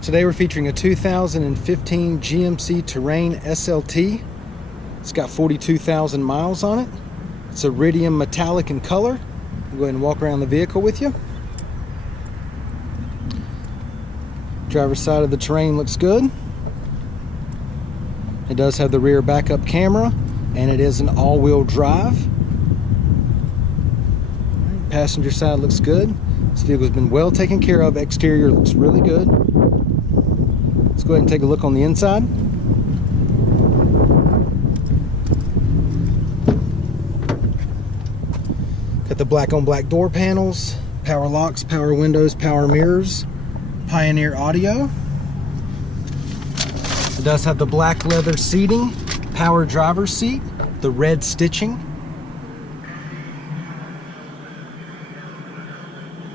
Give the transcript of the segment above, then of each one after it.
Today we're featuring a 2015 GMC Terrain SLT. It's got 42,000 miles on it. It's iridium metallic in color. I'll go ahead and walk around the vehicle with you. Driver's side of the Terrain looks good. It does have the rear backup camera, and it is an all-wheel drive. Passenger side looks good. This vehicle's been well taken care of. Exterior looks really good. Let's go ahead and take a look on the inside. Got the black on black door panels, power locks, power windows, power mirrors, Pioneer audio. It does have the black leather seating, power driver's seat, the red stitching.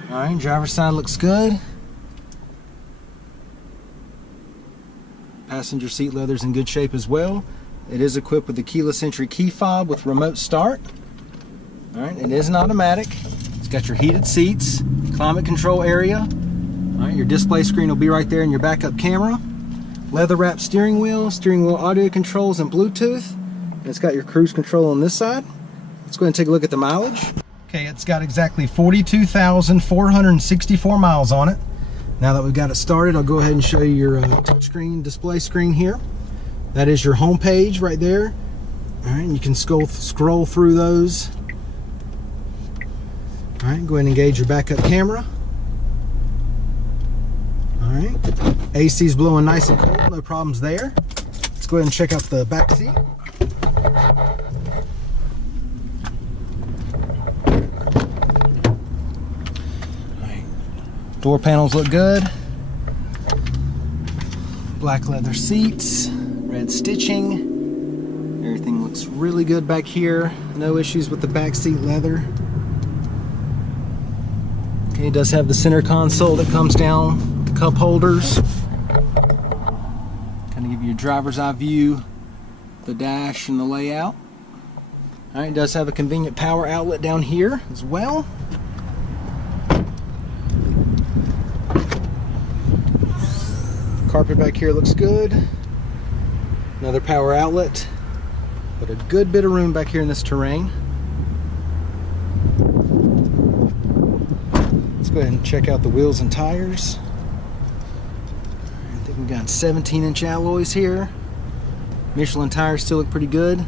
Alright, driver's side looks good. Passenger seat leather's in good shape as well. It is equipped with the keyless entry key fob with remote start. Alright, it is an automatic. It's got your heated seats, climate control area. Alright, your display screen will be right there in your backup camera. Leather wrapped steering wheel audio controls and Bluetooth. And it's got your cruise control on this side. Let's go ahead and take a look at the mileage. Okay, it's got exactly 42,464 miles on it. Now that we've got it started, I'll go ahead and show you your touchscreen display screen here. That is your home page right there. All right, you can scroll through those. All right, go ahead and engage your backup camera. All right, AC's blowing nice and cold, no problems there. Let's go ahead and check out the back seat. Door panels look good. Black leather seats, red stitching. Everything looks really good back here. No issues with the back seat leather. Okay, it does have the center console that comes down, the cup holders. Kind of give you a driver's eye view, the dash and the layout. All right, it does have a convenient power outlet down here as well. Carpet back here looks good. Another power outlet, but a good bit of room back here in this Terrain. Let's go ahead and check out the wheels and tires. I think we've got 17-inch alloys here. Michelin tires still look pretty good.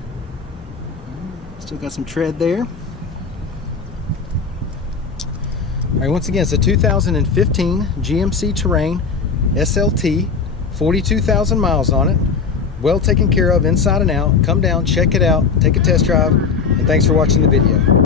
Still got some tread there. All right, once again, it's a 2015 GMC Terrain SLT, 42,000 miles on it, well taken care of inside and out. Come down, check it out, take a test drive, and thanks for watching the video.